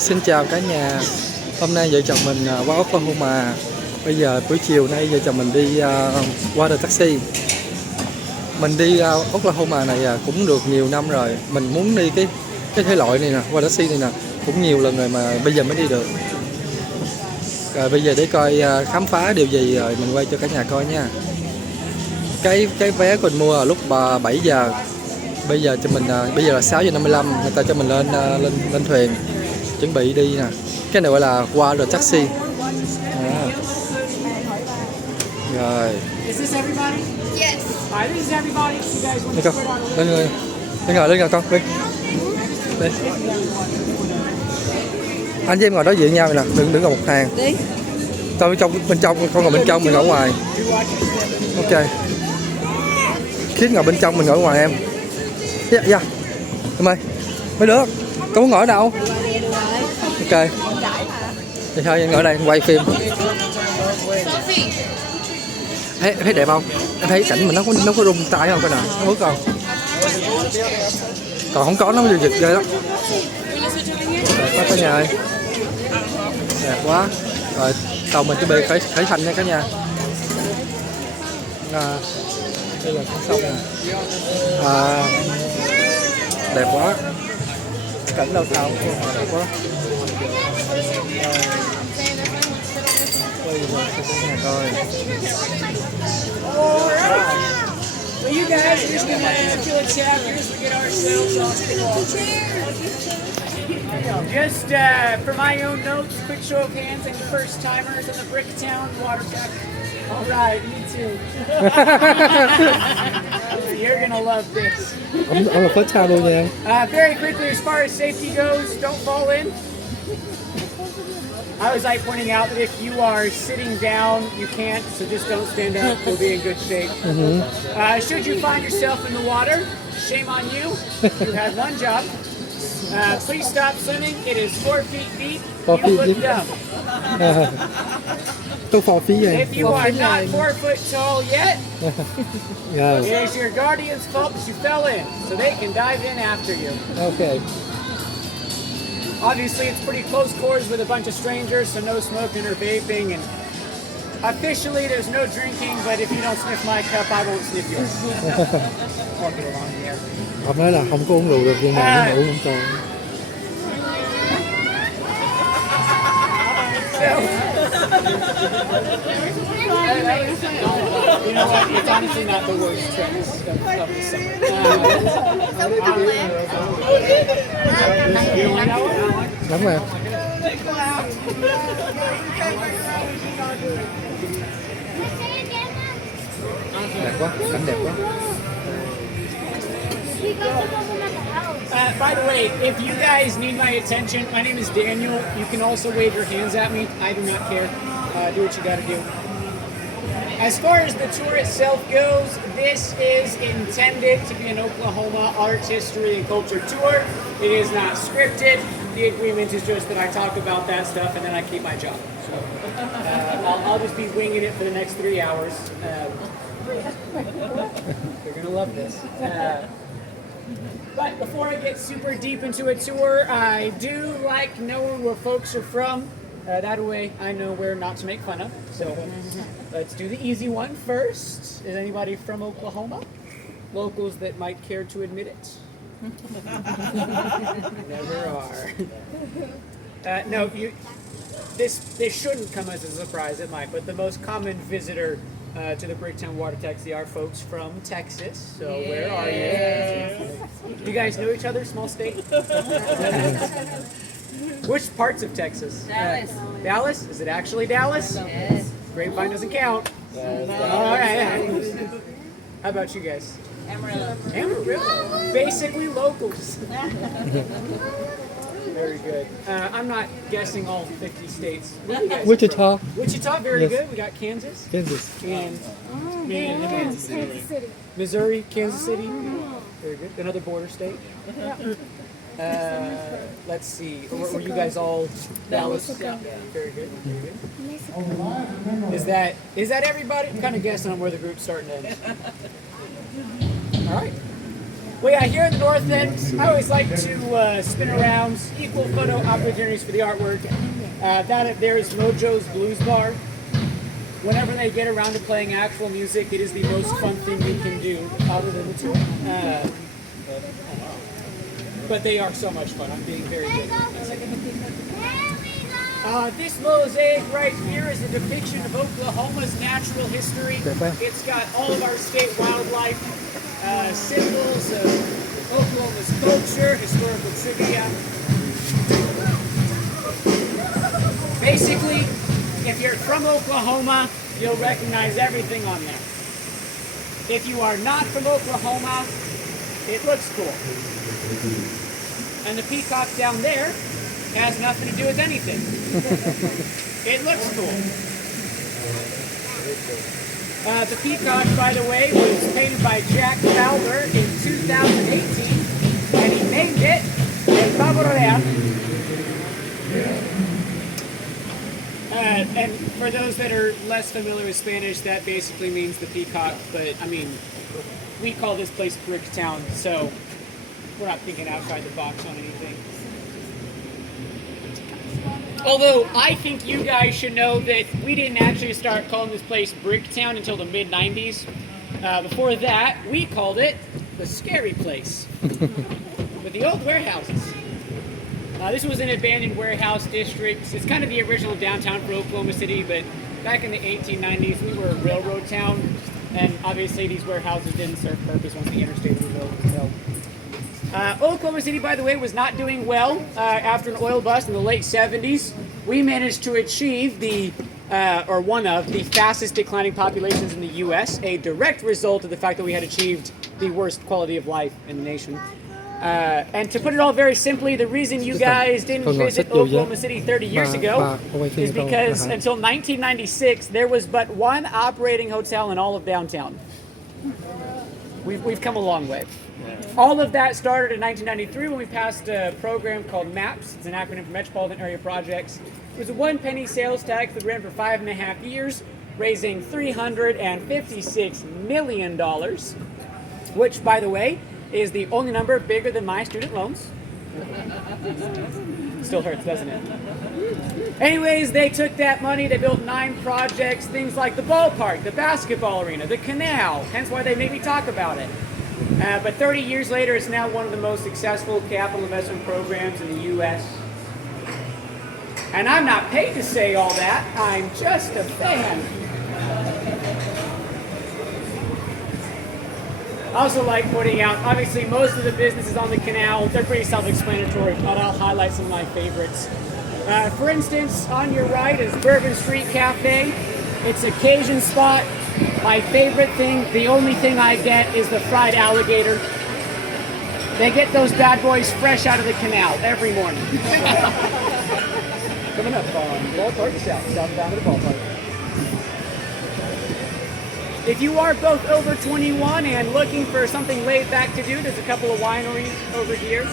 Xin chào cả nhà. Hôm nay vợ chồng mình qua Oklahoma. Bây giờ buổi chiều nay vợ chồng mình đi water taxi. Mình đi Oklahoma này cũng được nhiều năm rồi. Mình muốn đi cái thể loại này nè, water taxi này nè, cũng nhiều lần rồi mà bây giờ mới đi được. Rồi bây giờ để coi khám phá điều gì rồi mình quay cho cả nhà coi nha. Cái vé của mình mua là lúc 7 giờ. Bây giờ cho mình bây giờ là 6:55, người ta cho mình lên thuyền chuẩn bị đi nè. Cái này gọi là water taxi. Rồi. Đi con. Lên ngồi con. Đi. Anh với em ngồi đối diện nhau nè, đừng ngồi một hàng. Tôi bên trong, con ngồi bên trong, mình ngồi ngoài. Ok. Khiết ngồi bên trong, mình ngồi ngoài em. Dạ. Em ơi. Mấy đứa, con muốn ngồi ở đâu? Ok. Thì thôi ngồi đây quay phim. Thấy đẹp không? Em thấy cảnh mình nó có rung tay không coi nào, nó ướt không? Còn không có nó mới giật ghê lắm. Có cả nhà ơi. Đẹp quá. Rồi tàu mình chuẩn bị khởi hành nha cả nhà. Đây là con sông nè. Đẹp quá. Cảnh đâu sao đẹp quá. Quay vào cái nhà coi. Well, you guys are just gonna fill in chapters to get ourselves on the wall. Just for my own notes, quick show of hands and first timers in the Bricktown water tap. All right, me too. You're gonna love this. I'm a first time luôn nha. Very quickly, as far as safety goes, don't fall in. I always like pointing out that if you are sitting down, you can't, so just don't stand up. You'll be in good shape. Should you find yourself in the water, shame on you. You have one job. Please stop swimming. It is 4 feet deep. You look dumb. If you are not 4 foot tall yet, it is your guardian's fault that you fell in, so they can dive in after you. Okay. Obviously, it's pretty close quarters with a bunch of strangers, so no smoking or vaping. And officially, there's no drinking, but if you don't sniff my cup, I won't sniff yours. I'll get along here. Ông nói là không có uống rượu được nhưng mà uống không còn. You know what? It's honestly not the worst trip of the summer. Đúng rồi. Đẹp quá, cảnh đẹp quá. By the way, if you guys need my attention, my name is Daniel. You can also wave your hands at me. I do not care. Do what you gotta do. As far as the tour itself goes, this is intended to be an Oklahoma art, history, and culture tour. It is not scripted. The agreement is just that I talk about that stuff and then I keep my job. So I'll just be winging it for the next 3 hours. You're gonna love this. But before I get super deep into a tour, I do like knowing where folks are from. That way I know where not to make fun of. So let's do the easy one first. Is anybody from Oklahoma? Locals that might care to admit it? Never are. No, this shouldn't come as a surprise. It might, but the most common visitor to the Bricktown Water Taxi are folks from Texas. So where are you? You guys know each other? Small state. Which parts of Texas? Dallas. Dallas? Is it actually Dallas? Yes. Grapevine doesn't count. All right. How about you guys? Amarillo. Basically locals. Very good. I'm not guessing all 50 states. Wichita. Wichita, very Yes. good. We got Kansas. Kansas. And Kansas City. Missouri, Kansas City. Very good. Another border state. Let's see. Were you guys all Dallas? Yeah. Very good. Very good. Is that everybody? I'm kind of guessing on where the group's starting to end. All right. Well, yeah, here in the North End, I always like to spin around, equal photo opportunities for the artwork. That up there is Mojo's Blues Bar. Whenever they get around to playing actual music, it is the most fun thing you can do, other than the tour. But they are so much fun. I'm being very good. This mosaic right here is a depiction of Oklahoma's natural history. It's got all of our state wildlife, symbols of Oklahoma's culture, historical trivia. Basically, if you're from Oklahoma, you'll recognize everything on there. If you are not from Oklahoma, it looks cool. And the peacock down there has nothing to do with anything. It looks cool. The peacock, by the way, was painted by Jack Fowler in 2018, and he named it El Pavo Real. And for those that are less familiar with Spanish, that basically means the peacock, but I mean, we call this place Bricktown, so we're not thinking outside the box on anything. Although, I think you guys should know that we didn't actually start calling this place Bricktown until the mid-90s. Before that, we called it the Scary Place, with the old warehouses. This was an abandoned warehouse district. It's kind of the original downtown for Oklahoma City, but back in the 1890s, we were a railroad town, and obviously these warehouses didn't serve purpose once the interstate was built. So. Oklahoma City, by the way, was not doing well after an oil bust in the late 70s. We managed to achieve one of the fastest declining populations in the U.S., a direct result of the fact that we had achieved the worst quality of life in the nation. And to put it all very simply, the reason you guys didn't visit Oklahoma City 30 years ago is because until 1996, there was but one operating hotel in all of downtown. We've come a long way. All of that started in 1993 when we passed a program called MAPS. It's an acronym for Metropolitan Area Projects. It was a 1 penny sales tax that ran for 5.5 years, raising $356 million, which, by the way, is the only number bigger than my student loans. Still hurts, doesn't it? Anyways, they took that money, they built 9 projects, things like the ballpark, the basketball arena, the canal, hence why they made me talk about it. But 30 years later, it's now one of the most successful capital investment programs in the U.S. And I'm not paid to say all that, I'm just a fan. I also like pointing out, obviously most of the businesses on the canal, they're pretty self-explanatory, but I'll highlight some of my favorites. For instance, on your right is Bourbon Street Cafe. It's a Cajun spot. My favorite thing, the only thing I get, is the fried alligator. They get those bad boys fresh out of the canal every morning. Coming up on Ballpark southbound of the ballpark. If you are both over 21 and looking for something laid back to do, there's a couple of wineries over here.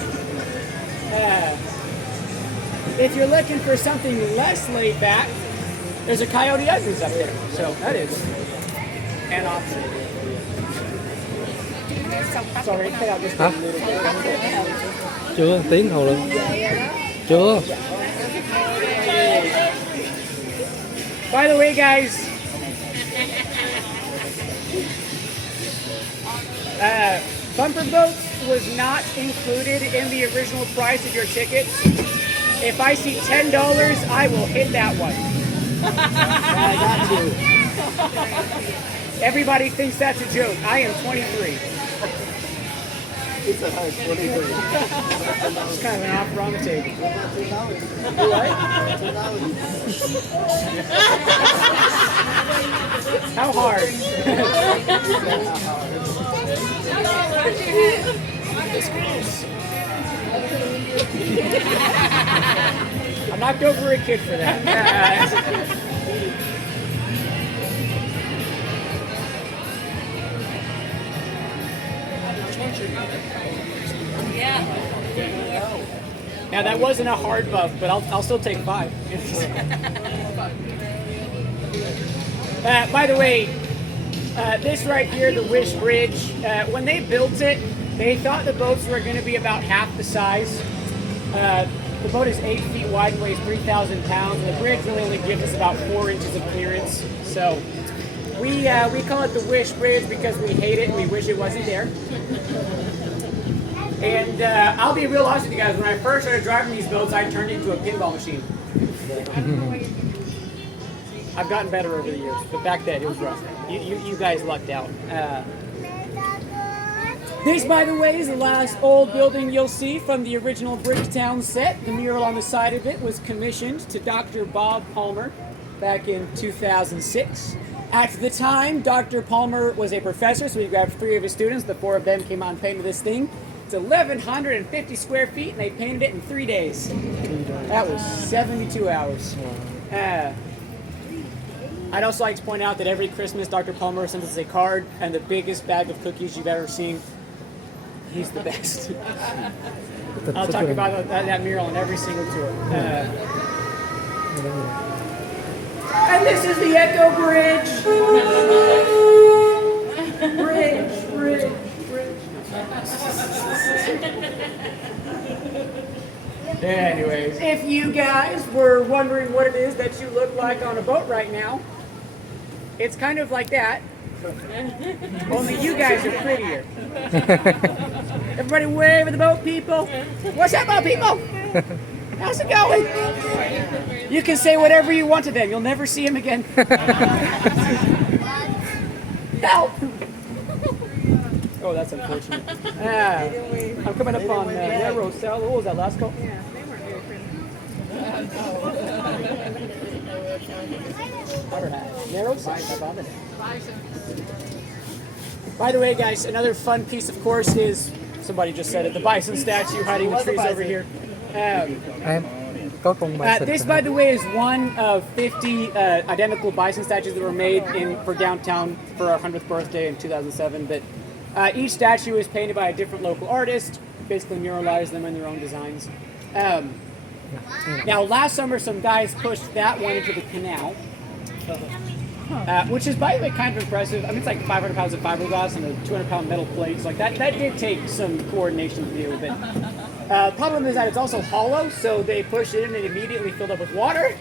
If you're looking for something less laid back, there's a Coyote Ugly's up there. So that is an option. Sorry, cut out just a little bit. Chưa, tiếng hồ luôn. Chưa. By the way, guys, bumper boats was not included in the original price of your ticket. If I see $10, I will hit that one. I got you. Everybody thinks that's a joke. I am 23. It's a high 23. It's kind of an offer on the table. What? How hard? I knocked over a kid for that. Yeah. Now that wasn't a hard buff, but I'll still take 5. By the way, this right here, the Wish Bridge, when they built it, They thought the boats were going to be about half the size. The boat is 8 feet wide and weighs 3,000 pounds, and the bridge really only gives us about 4 inches of clearance. So we call it the Wish Bridge because we hate it and we wish it wasn't there. And I'll be real honest with you guys, when I first started driving these boats, I turned into a pinball machine. I've gotten better over the years, but back then it was rough. You guys lucked out. This, by the way, is the last old building you'll see from the original Bridgetown set. The mural on the side of it was commissioned to Dr. Bob Palmer back in 2006. At the time, Dr. Palmer was a professor, so he grabbed 3 of his students. The 4 of them came out and painted this thing. It's 1,150 square feet, and they painted it in 3 days. That was 72 hours. I'd also like to point out that every Christmas, Dr. Palmer sends us a card and the biggest bag of cookies you've ever seen. He's the best. I'll talk about that mural on every single tour. And this is the Echo Bridge. Bridge. Anyways, if you guys were wondering what it is that you look like on a boat right now, it's kind of like that. Only you guys are prettier. Everybody wave at the boat people. What's up, boat people? How's it going? You can say whatever you want to them. You'll never see him again. Help! Oh, that's unfortunate. I'm coming up on narrow south. What was that last call? Yeah, they weren't very friendly. Narrow south. By the way, guys, another fun piece, of course, is somebody just said it. The bison statue hiding in the trees over here. This, by the way, is one of 50 identical bison statues that were made for downtown for our 100th birthday in 2007. But each statue is painted by a different local artist, basically muralized them in their own designs. Now, last summer, some guys pushed that one into the canal, which is, by the way, kind of impressive. I mean, it's like 500 pounds of fiberglass and a 200-pound metal plate. So like that did take some coordination to do. But problem is that it's also hollow, so they pushed it in and immediately filled up with water.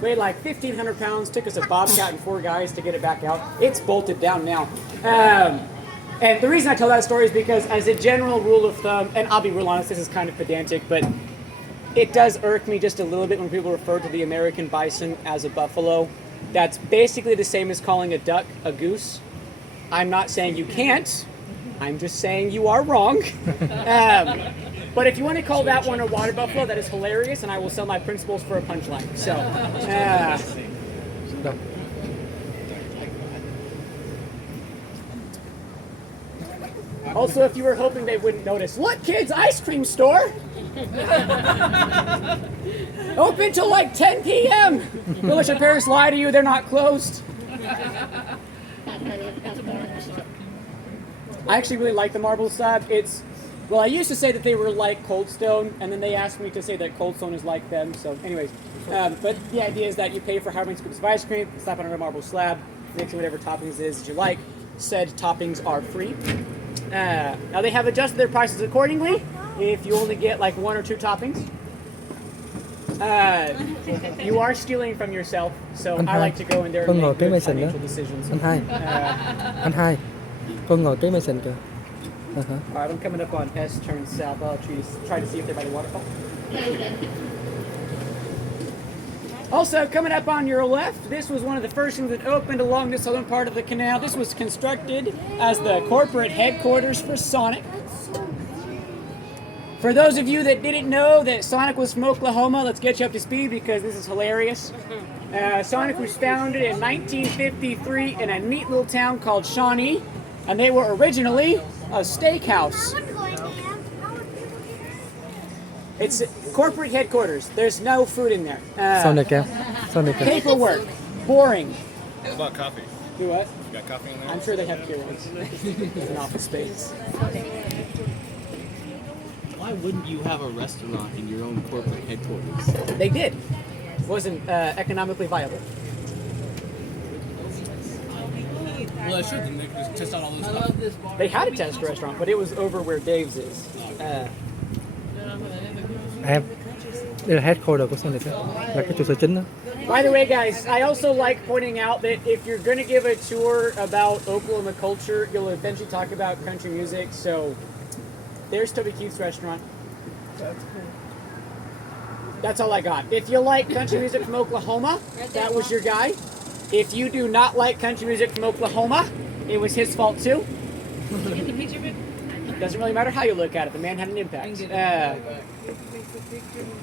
Weighed like 1,500 pounds. Took us a bobcat and 4 guys to get it back out. It's bolted down now. And the reason I tell that story is because, as a general rule of thumb, and I'll be real honest, this is kind of pedantic, but it does irk me just a little bit when people refer to the American bison as a buffalo. That's basically the same as calling a duck a goose. I'm not saying you can't. I'm just saying you are wrong. But if you want to call that one a water buffalo, that is hilarious, and I will sell my principles for a punchline. So, also, if you were hoping they wouldn't notice, look, kids, ice cream store. Open till like 10 p.m. Don't let your parents lie to you, they're not closed. I actually really like the marble slab. Well, I used to say that they were like Cold Stone, and then they asked me to say that Cold Stone is like them. So anyways, but the idea is that you pay for however many scoops of ice cream, slap it on a marble slab, mix in whatever toppings is that you like. Said toppings are free. Now they have adjusted their prices accordingly. If you only get like 1 or 2 toppings, you are stealing from yourself. So I like to go in there and make good financial decisions. Anh hai, con ngồi kế Mason kìa. Alright, I'm coming up on S turn south. I'll try to see if they're by the waterfall. Also, coming up on your left, this was one of the first things that opened along the southern part of the canal. This was constructed as the corporate headquarters for Sonic. For those of you that didn't know that Sonic was from Oklahoma, let's get you up to speed because this is hilarious. Sonic was founded in 1953 in a neat little town called Shawnee, and they were originally a steakhouse. It's corporate headquarters. There's no food in there. Paperwork. Boring. What about coffee? Do what? You got coffee in there? I'm sure they have Keurig. It's an office space. Why wouldn't you have a restaurant in your own corporate headquarters? They did. It wasn't economically viable. Well, I should. Then they could just test out all those stuff. They had a test restaurant, but it was over where Dave's is. Headquarter của Sonic là cái trụ sở chính đó. By the way, guys, I also like pointing out that if you're going to give a tour about Oklahoma culture, you'll eventually talk about country music. So there's Toby Keith's restaurant. That's all I got. If you like country music from Oklahoma, that was your guy. If you do not like country music from Oklahoma, it was his fault too. Doesn't really matter how you look at it. The man had an impact.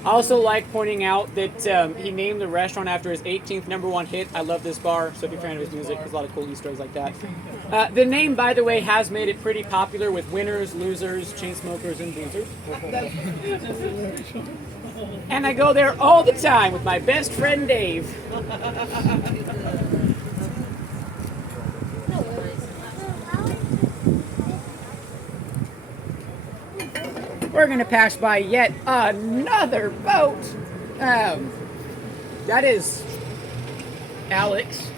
I also like pointing out that he named the restaurant after his 18th #1 hit. I love this bar, so if you're a fan of his music, there's a lot of cool Easter eggs like that. The name, by the way, has made it pretty popular with winners, losers, chain smokers, and boozers. And I go there all the time with my best friend Dave. We're going to pass by yet another boat. That is Alex.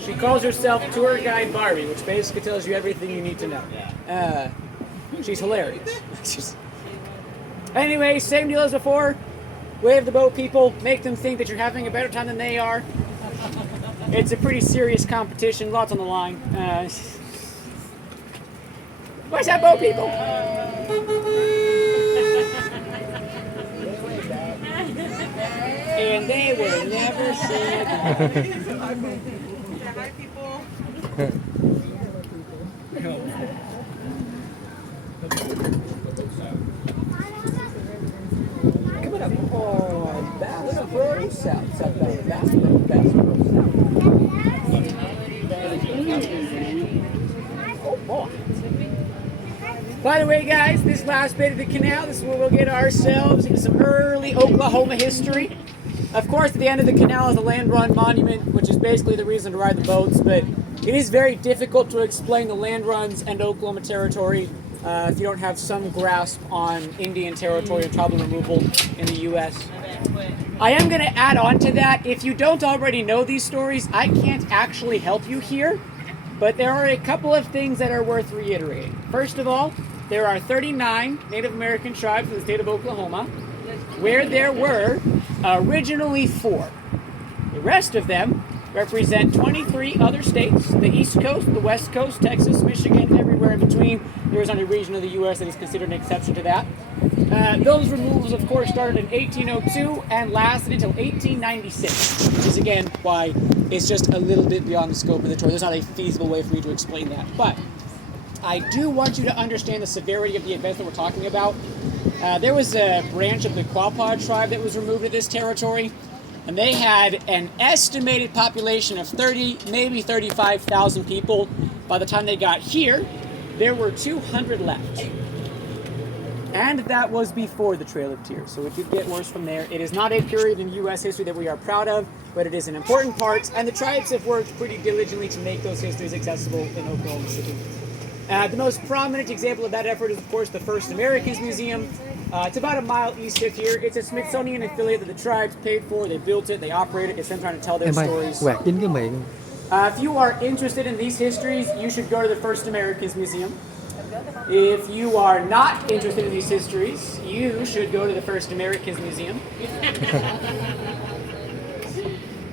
She calls herself Tour Guide Barbie, which basically tells you everything you need to know. She's hilarious. Anyway, same deal as before. Wave the boat people, make them think that you're having a better time than they are. It's a pretty serious competition, lots on the line. What's that, boat people? And they will never see again. Hi, people. Coming up on Bass Pro South, southbound Bass Pro South. Oh boy. By the way, guys, this last bit of the canal, this is where we'll get ourselves into some early Oklahoma history. Of course, at the end of the canal is the Land Run Monument, which is basically the reason to ride the boats, but it is very difficult to explain the land runs and Oklahoma territory if you don't have some grasp on Indian territory and tribal removal in the U.S. I am going to add on to that. If you don't already know these stories, I can't actually help you here, but there are a couple of things that are worth reiterating. First of all, there are 39 Native American tribes in the state of Oklahoma, where there were originally 4. The rest of them represent 23 other states, the East Coast, the West Coast, Texas, Michigan, everywhere in between. There is only a region of the U.S. that is considered an exception to that. Those removals, of course, started in 1802 and lasted until 1896, which is, again, why it's just a little bit beyond the scope of the tour. There's not a feasible way for me to explain that. But I do want you to understand the severity of the events that we're talking about. There was a branch of the Quapaw tribe that was removed of this territory, and they had an estimated population of 30, maybe 35,000 people. By the time they got here, there were 200 left. And that was before the Trail of Tears, so it did get worse from there. It is not a period in U.S. history that we are proud of, but it is an important part, and the tribes have worked pretty diligently to make those histories accessible in Oklahoma City. The most prominent example of that effort is, of course, the First Americans Museum. It's about a mile east of here. It's a Smithsonian affiliate that the tribes paid for. They built it, they operate it. It's them trying to tell their Em ơi, stories. quẹt dính cái miệng. If you are interested in these histories, you should go to the First Americans Museum. If you are not interested in these histories, you should go to the First Americans Museum.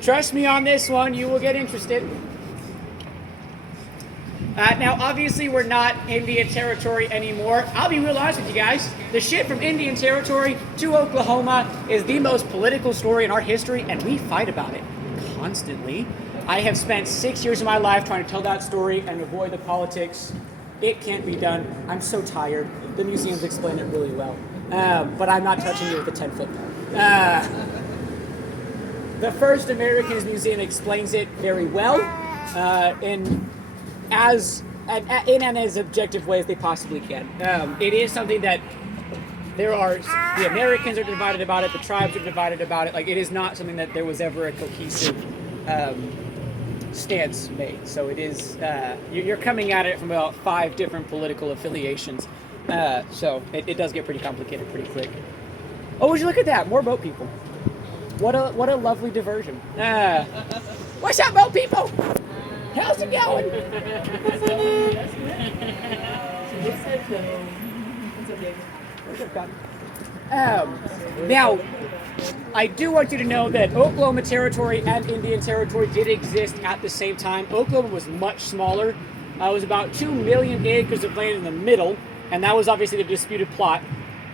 Trust me on this one, you will get interested. Now, obviously, we're not Indian Territory anymore. I'll be real honest with you guys. The shit from Indian Territory to Oklahoma is the most political story in our history, and we fight about it constantly. I have spent 6 years of my life trying to tell that story and avoid the politics. It can't be done. I'm so tired. The museums explain it really well. But I'm not touching you with a 10-foot pole. The First Americans Museum explains it very well. In as objective way as they possibly can. It is something that there are, the Americans are divided about it, the tribes are divided about it. Like, it is not something that there was ever a cohesive stance made. So it is, you're coming at it from about 5 different political affiliations. So it does get pretty complicated pretty quick. Oh, would you look at that? More boat people. What a lovely diversion. What's up, boat people? How's it going? Now, I do want you to know that Oklahoma Territory and Indian Territory did exist at the same time. Oklahoma was much smaller. It was about 2 million acres of land in the middle, and that was obviously the disputed plot.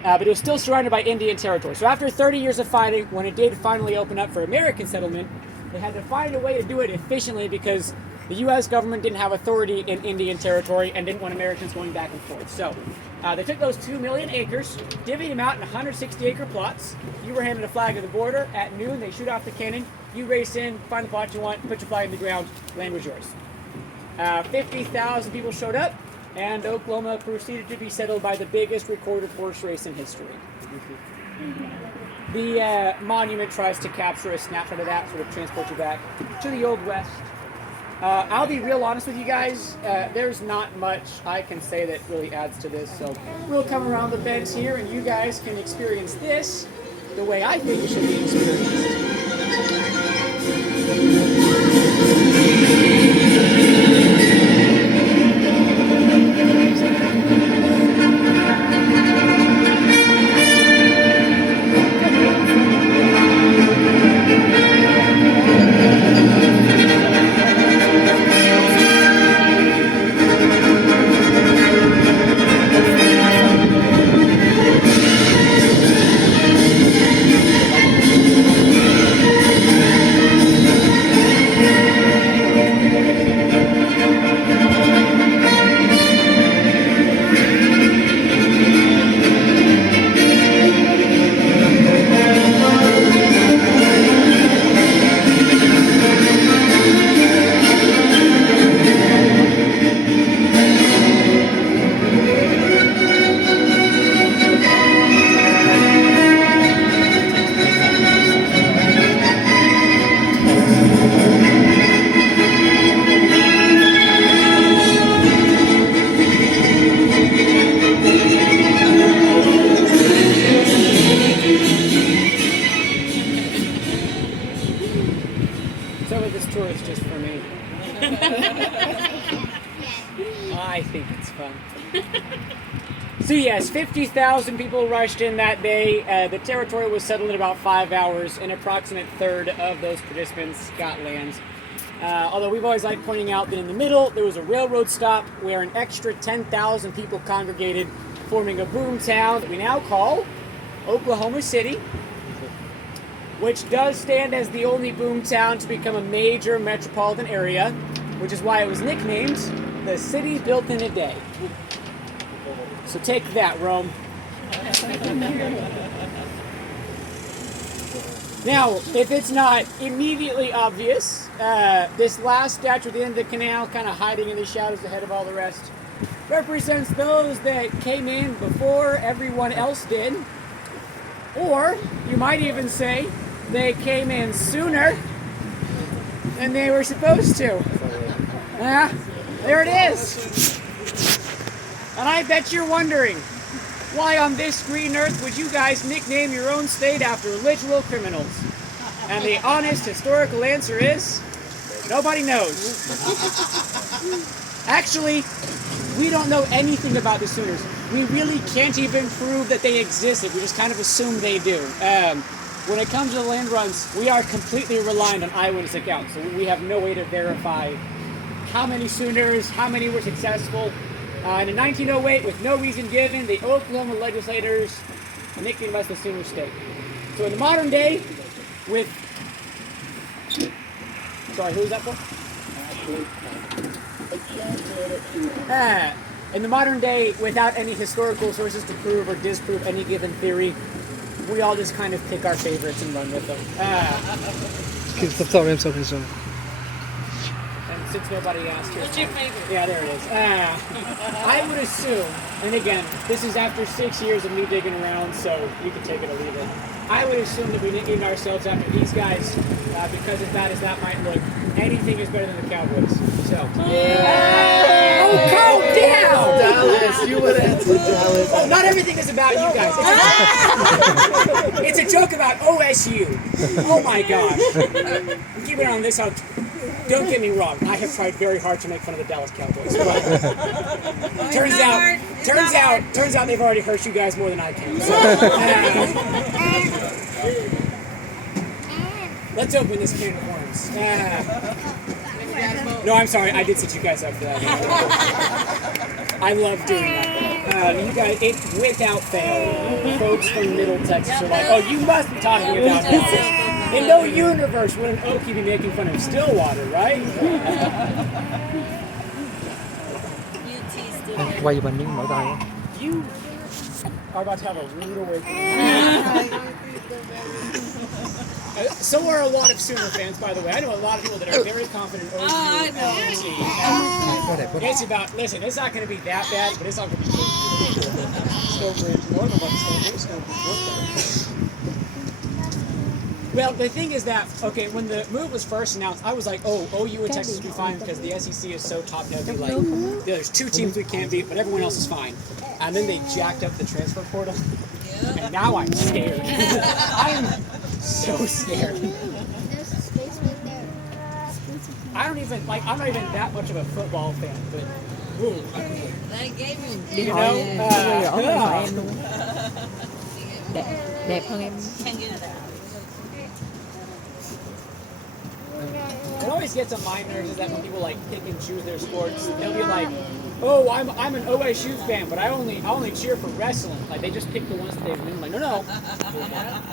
But it was still surrounded by Indian Territory. So after 30 years of fighting, when it did finally open up for American settlement, they had to find a way to do it efficiently because the U.S. government didn't have authority in Indian Territory and didn't want Americans going back and forth. So they took those 2 million acres, divvied them out in 160-acre plots. You were handed a flag at the border. At noon, they shoot off the cannon. You race in, find the plot you want, put your flag in the ground. Land was yours. 50,000 people showed up, and Oklahoma proceeded to be settled by the biggest recorded horse race in history. The monument tries to capture a snapshot of that, sort of transport you back to the Old West. I'll be real honest with you guys, there's not much I can say that really adds to this, so we'll come around the bends here and you guys can experience this the way I think it should be experienced. Some of this tour is just for me. I think it's fun. So yes, 50,000 people rushed in that day. The territory was settled in about 5 hours. An approximate third of those participants got lands. Although we've always liked pointing out that in the middle there was a railroad stop where an extra 10,000 people congregated, forming a boom town that we now call Oklahoma City, which does stand as the only boom town to become a major metropolitan area, which is why it was nicknamed the city built in a day. So take that, Rome. Now, if it's not immediately obvious, this last statue at the end of the canal, kind of hiding in the shadows ahead of all the rest, represents those that came in before everyone else did. Or, you might even say, they came in sooner than they were supposed to. There it is. And I bet you're wondering, why on this green earth would you guys nickname your own state after literal criminals? And the honest historical answer is, nobody knows. Actually, we don't know anything about the Sooners. We really can't even prove that they existed. We just kind of assume they do. When it comes to the land runs, we are completely reliant on eyewitness accounts. So we have no way to verify how many Sooners, how many were successful. And in 1908, with no reason given, the Oklahoma legislators nicknamed us the Sooner State. So in the modern day, with... Sorry, who was that for? In the modern day, without any historical sources to prove or disprove any given theory, we all just kind of pick our favorites and run with them. And since nobody asked you... What's your favorite? Yeah, there it is. I would assume, and again, this is after 6 years of me digging around, so you can take it or leave it. I would assume that we nicknamed ourselves after these guys, because as bad as that might look, anything is better than the Cowboys. So... Oh, calm down! Dallas, you would answer Dallas. Oh, not everything is about you guys. It's a joke about OSU. Oh my gosh. Keep it on this. don't get me wrong. I have tried very hard to make fun of the Dallas Cowboys. But turns out they've already hurt you guys more than I can. So, let's open this can of worms. No, I'm sorry. I did set you guys up for that. I love doing that. You guys, it without fail, folks from Middle Texas are like, "Oh, you must be talking about Dallas." In no universe would an Okie be making fun of Stillwater, right? Quay bằng những mở tay á. You are about to have a rude awakening. So are a lot of Sooner fans, by the way. I know a lot of people that are very confident in OU. I know. It's about, listen, it's not going to be that bad, but it's not going to be good. Stonebridge, North of Stonebridge. Well, the thing is that, okay, when the move was first announced, I was like, oh, OU and Texas will be fine because the SEC is so top-heavy. Like, there's 2 teams we can't beat, but everyone else is fine. And then they jacked up the transfer portal. And now I'm scared. I'm so scared. I don't even, like, I'm not even that much of a football fan, but, ooh, you know, đẹp hơn em. What always gets on my nerves is that when people like pick and choose their sports, they'll be like, "Oh, I'm an OSU fan, but I only cheer for wrestling." Like they just pick the ones that they win. Like, no.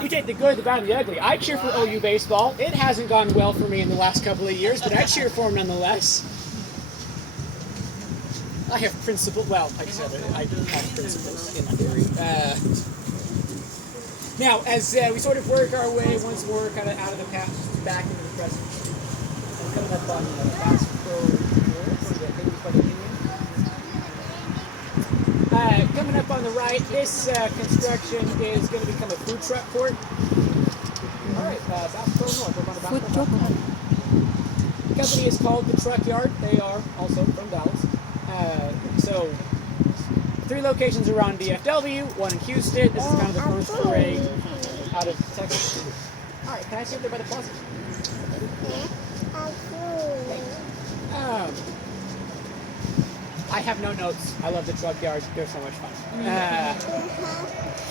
You take the good, the bad, and the ugly. I cheer for OU baseball. It hasn't gone well for me in the last couple of years, but I cheer for them nonetheless. I have principles. Well, like I said, I do have principles in theory. Now, as we sort of work our way once more kind of out of the past, back into the present, I'm coming up on Bass Pro coming up on the right, this construction is going to become a food truck court. All right, Bass Pro North, we're on the Bass Pro North. The company is called The Truck Yard. They are also from Dallas. So 3 locations around DFW, 1 in Houston. This is kind of the first foray out of Texas. All right, can I see if they're by the plaza? I have no notes. I love the truck yards. They're so much fun.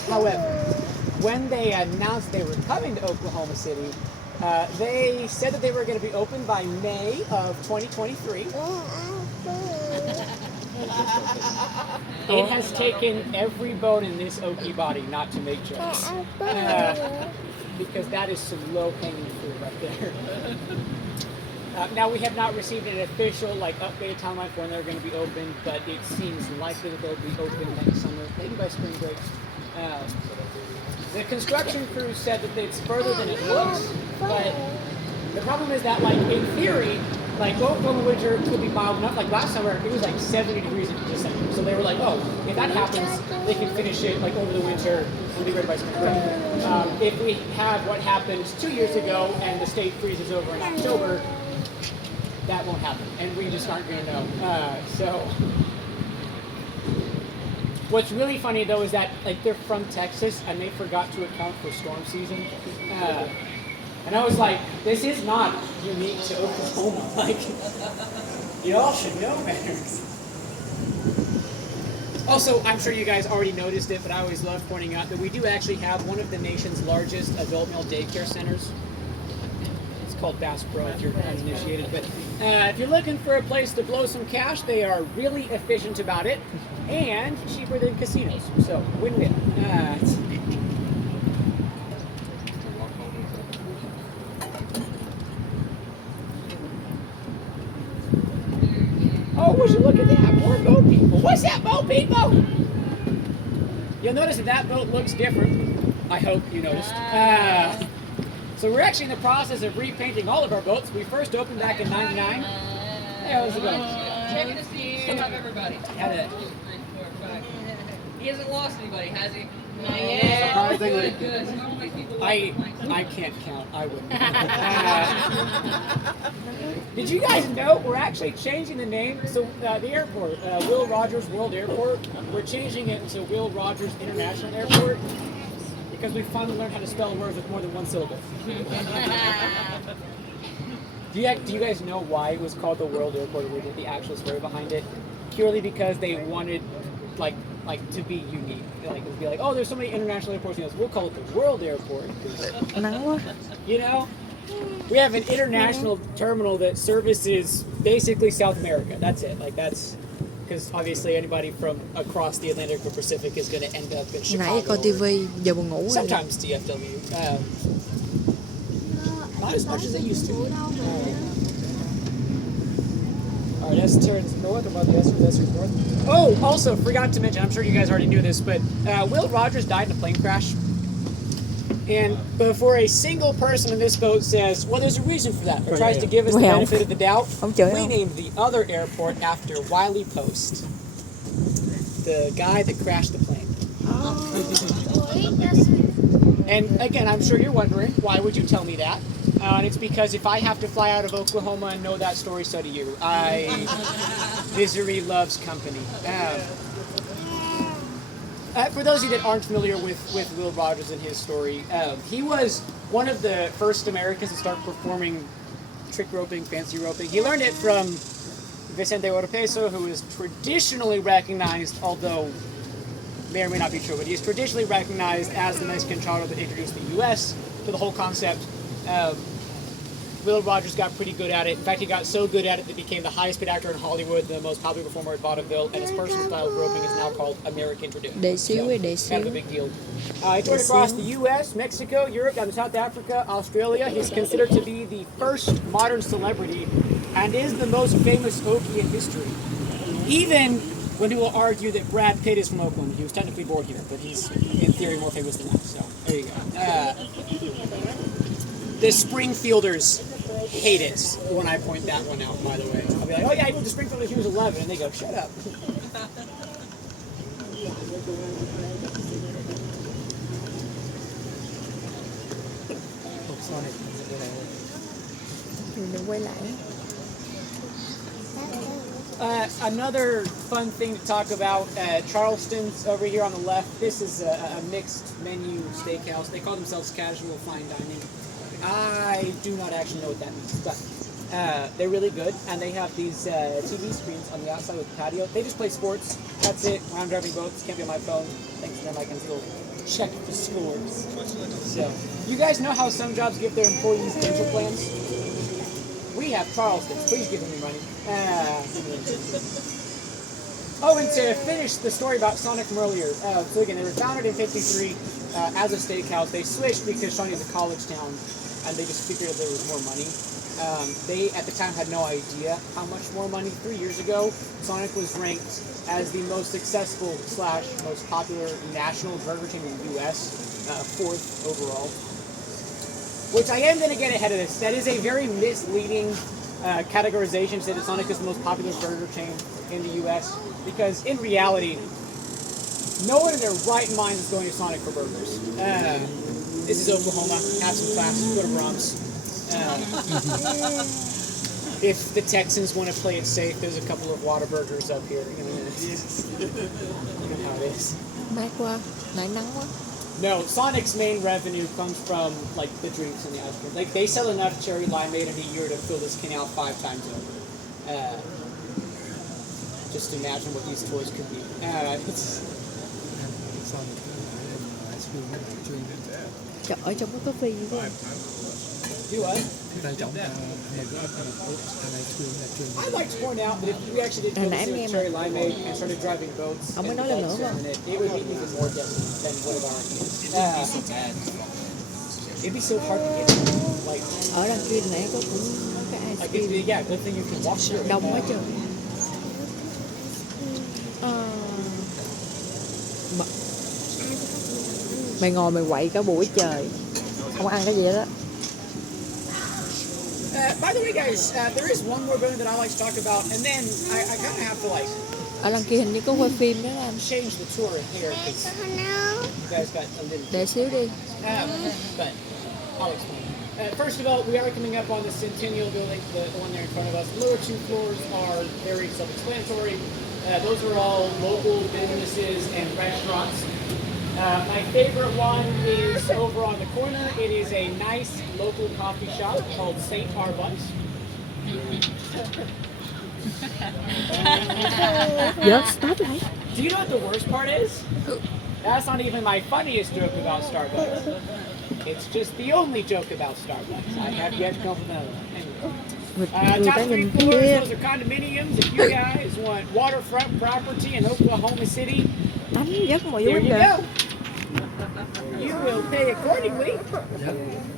However, when they announced they were coming to Oklahoma City, they said that they were going to be open by May of 2023. It has taken every bone in this Okie body not to make jokes. Because that is some low-hanging fruit right there. Now, we have not received an official, updated timeline for when they're going to be open, but it seems likely that they'll be open next summer, maybe by spring break. The construction crew said that it's further than it looks, but the problem is that, in theory, Oklahoma winter could be mild enough. Like last summer, it was 70 degrees in December. So they were like, oh, if that happens, they can finish it over the winter and be ready by spring break. If we have what happened 2 years ago and the state freezes over in October, that won't happen. And we just aren't going to know. So what's really funny though is that they're from Texas and they forgot to account for storm season. And I was like, this is not unique to Oklahoma. Y'all should know better. Also, I'm sure you guys already noticed it, but I always love pointing out that we do actually have one of the nation's largest adult male daycare centers. It's called Bass Pro if you're uninitiated. But if you're looking for a place to blow some cash, they are really efficient about it and cheaper than casinos. So, win-win. Oh, would you look at that? More boat people. What's that, boat people? You'll notice that boat looks different. I hope you noticed. So we're actually in the process of repainting all of our boats. We first opened back in '99. Hey, how's it going? Happy to see you. Love everybody. Had it. 2, 3, 4, 5. He hasn't lost anybody, has he? Not yet. Good, good. So how many people lost? I can't count. I wouldn't. Did you guys know we're actually changing the name? So the airport, Will Rogers World Airport, we're changing it to Will Rogers International Airport because we finally learned how to spell words with more than 1 syllable. Do you guys know why it was called the World Airport? Or the actual story behind it? Purely because they wanted, like to be unique. Like to be like, oh, there's so many international airports. You know, so we'll call it the World Airport. 'Cause, Nắng quá. you know, we have an international terminal that services basically South America. That's it. Like that's because obviously anybody from across the Atlantic or Pacific is going to end up in Chicago. Nãy coi tivi giờ buồn ngủ rồi. Sometimes DFW. Not as much as it used to. All right, S turns north, about the S turns north. Oh, also forgot to mention, I'm sure you guys already knew this, but Will Rogers died in a plane crash. And before a single person in this boat says, well, there's a reason for that, or tries to give us the Well, benefit of the doubt, không chửi we không? named the other airport after Wiley Post, the guy that crashed the plane. And again, I'm sure you're wondering, why would you tell me that? And it's because if I have to fly out of Oklahoma and know that story, so do you. Misery loves company. For those of you that aren't familiar with Will Rogers and his story, he was one of the first Americans to start performing trick roping, fancy roping. He learned it from Vicente Oropesa, who is traditionally recognized, although may or may not be true, but he's traditionally recognized as the Mexican charter that introduced the U.S. to the whole concept. Will Rogers got pretty good at it. In fact, he got so good at it that he became the highest paid actor in Hollywood, the most popular performer at vaudeville, and his personal style of roping is now called American tradition. Để xíu đi, để Kind of a xíu. big deal. He toured across the U.S., Mexico, Europe, down to South Africa, Australia. He's considered to be the first modern celebrity and is the most famous Okie in history. Even when people argue that Brad Pitt is from Oakland, he was technically born here, but he's in theory more famous than that. So there you go. The Springfielders hate it when I point that one out, by the way. I'll be like, oh yeah, I moved to Springfield when he was 11, and they go, shut up. Đừng quay lại. Another fun thing to talk about, Charleston's over here on the left. This is a mixed menu steakhouse. They call themselves casual fine dining. I do not actually know what that means, but they're really good, and they have these TV screens on the outside with the patio. They just play sports. That's it. When I'm driving boats, can't be on my phone. Thanks to them, I can still check the scores. So, you guys know how some jobs give their employees dental plans? We have Charleston's. Please give me money. Oh, and to finish the story about Sonic from earlier, so again, they were founded in '53 as a steakhouse. They switched because Shawnee is a college town, and they just figured there was more money. They, at the time, had no idea how much more money. 3 years ago, Sonic was ranked as the most successful / most popular national burger chain in the U.S., 4th overall. Which I am going to get ahead of this. That is a very misleading categorization to say that Sonic is the most popular burger chain in the U.S. Because in reality, no one in their right mind is going to Sonic for burgers. This is Oklahoma. Have some class. Go to Brahms. If the Texans want to play it safe, there's a couple of Whataburgers up here. You know how it is. Mát quá, nãy nắng quá. No, Sonic's main revenue comes from like the drinks and the ice cream. Like they sell enough cherry limeade in a year to fill this canal 5 times over. Just imagine what these toys could be. Trời ơi, trong có coffee như thế. Do what? I'd like to point out that if we actually did Nãy em focus nghe on mà. cherry limeade and started driving boats, Ông mới and nói lần nữa bikes không? in it would be even more deadly than what it already is. It'd be so hard to get. Like, Ở đằng kia nãy có cũng có cái ice like cream. yeah, good thing you can walk through it. Đông quá trời. Mày ngồi mày quậy cả buổi trời. Không ăn cái gì hết á. By the way, guys, there is one more bone that I like to talk about, and then I kind of have to like Ở đằng kia hình như có quay phim đó anh. change the tour in here because you guys got a little. Để xíu đi. But I'll explain. First of all, we are coming up on the Centennial building, the one there in front of us. The lower 2 floors are very self-explanatory. Those are all local businesses and restaurants. My favorite one is over on the corner. It is a nice local coffee shop called St. Arbuck's. Dạ, stop lại. Do you know what the worst part is? That's not even my funniest joke about Starbucks. It's just the only joke about Starbucks. I have yet to come up with another one. Anyway. Người ta Top three nhìn floors, kia. those are condominiums. If you guys want waterfront property in Oklahoma City, Đánh giấc mọi there vui you kìa. go. You will pay accordingly.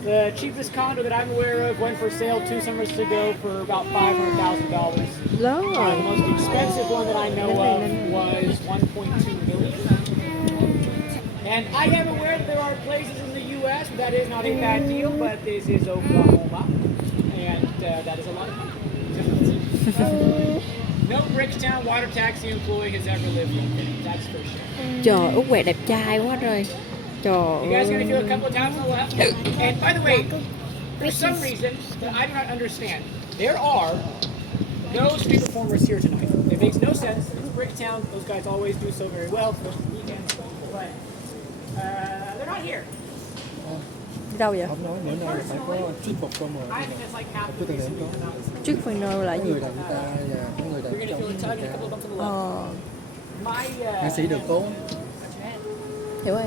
The cheapest condo that I'm aware of went for sale 2 summers ago for about $500,000. Lớn The rồi. most expensive one that I know of was 1.2 million. And I am aware that there are places in the U.S. where that is not a bad deal, but this is Oklahoma, and that is a lot of money. No Bricktown water taxi employee has ever lived in there, that's for sure. Trời, Út Quẹt đẹp trai quá rồi. Trời You guys gonna do a ơi. couple of times on the left. And by the way, for some reason that I do not understand, there are no street performers here tonight. It makes no sense. It's Bricktown. Those guys always do so very well, especially weekends. But they're not here. Đi đâu vậy? Không nói nữa nào là phải có triple promo. I think it's like half Chưa the từng reason đến we có. come out. Trước phần nơ là Có gì? người đàn ta và có người You're đàn gonna feel a tug and a couple of bumps on the left. Ờ, My nghệ sĩ được cố hiểu rồi.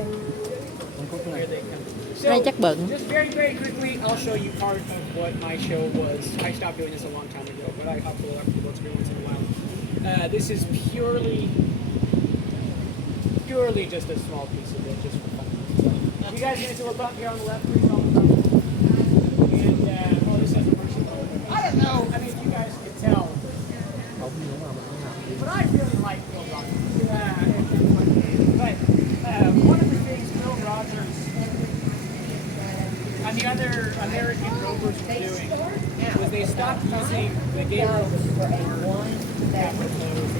không có cái here này. they come. Nay chắc bận. Just very, very quickly, I'll show you part of what my show was. I stopped doing this a long time ago, but I upload every once in a while. This is purely just a small piece of it, just for fun. So, you guys gonna do a bump here on the left, please? All the bump. And oh, this has a bunch of. I don't know. I mean, if you guys can tell, Không nữa mà mình không làm gì. but I really like Bill Rogers. But one of the things Bill Rogers and the other American Rovers were doing was they stopped using the game ropes that were closed.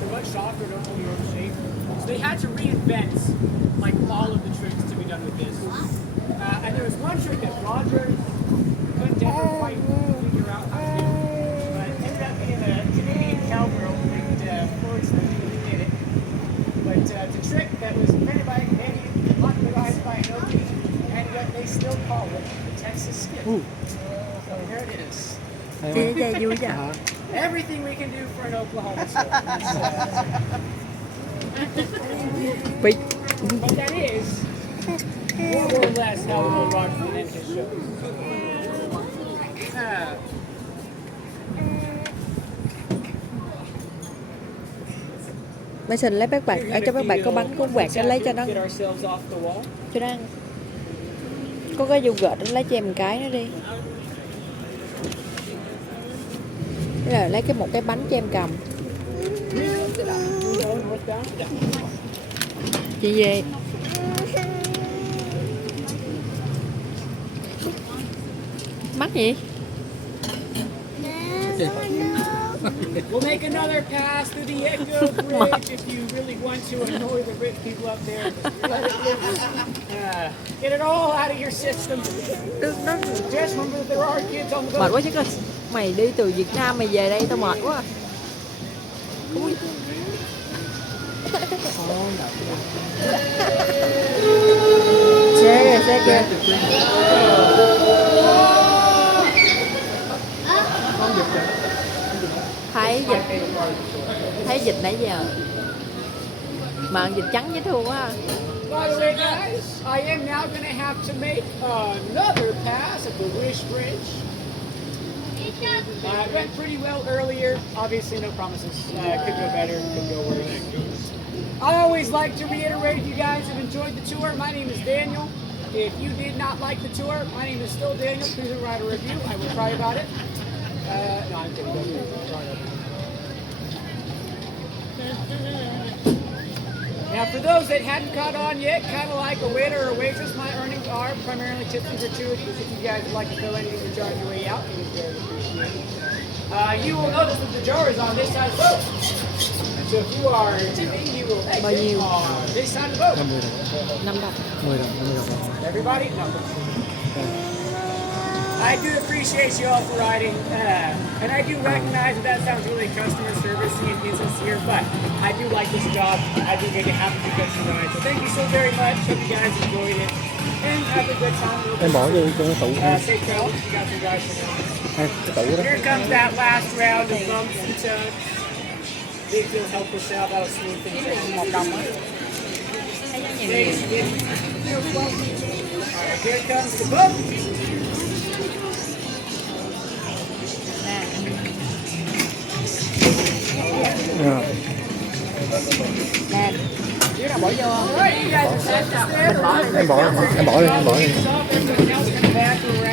They're much softer, don't really overshape. So they had to reinvent like all of the tricks to be done with this. And there was one trick that Rogers couldn't ever quite figure out how to do, but it ended up being a Canadian cowgirl named Florence that really did it. But it's a trick that was invented by a Canadian, popularized by an OG, and yet they still call it the Texas Skip. So there it is. Chị chơi vui vậy? Everything we can do for an Oklahoma store. Bị But that is more or less how Will Rogers would end his show. Mason lấy bác bạc, ở trong bác bạc có bánh có quẹt, anh lấy cho nó Get ourselves off the wall. cho nó ăn. Có cái yogurt anh lấy cho em một cái nữa đi. Thế là lấy một cái bánh cho em cầm. Chị về. Mắc gì? We'll make another pass through the Echo Bridge if you really want to annoy the rich people up there. Get it all out of your system. Just remember that there are kids on the Mệt boat. quá chứ coi. Mày đi từ Việt Nam mày về đây tao mệt quá. Ui. Xe kìa. Thấy dịch nãy giờ mà dịch trắng với thua quá. By the way, guys, I am now going to have to make another pass at the Wish Bridge. It went pretty well earlier. Obviously, no promises. Could go better, could go worse. I always like to reiterate if you guys have enjoyed the tour. My name is Daniel. If you did not like the tour, my name is still Daniel. Please write a review. I will cry about it. No, I'm kidding. Now, for those that hadn't caught on yet, kind of like a waiter or a waitress, my earnings are primarily tips and gratuities. If you guys would like to throw anything to jar on your way out, it is very appreciated. You will notice that the jar is on this side of the boat. So if you are tipping, you will exit on this side of the boat. 50 đồng. 5 đồng. 10 đồng, 50 đồng. Everybody? No. I do appreciate you all for riding, and I do recognize that sounds really customer service and insincere, but I do like this job. I do make it happen to get some rides. So thank you so very much. Hope you guys enjoyed it and have a good time. Em bỏ vô cho nó tụ. Safe travels. You got some guys. Hai cái tủ đó. Here comes that last round of bumps and tugs. Big will help us out. That'll smooth things out. Một đồng á. Thấy nó nhiều nhiều. Alright, here comes the bump. Nè. Dạ. Nè. Dưới nào bỏ vô không? Alright, you guys are set. Mình bỏ Em bỏ đi, em bỏ đi. Everybody else can back away.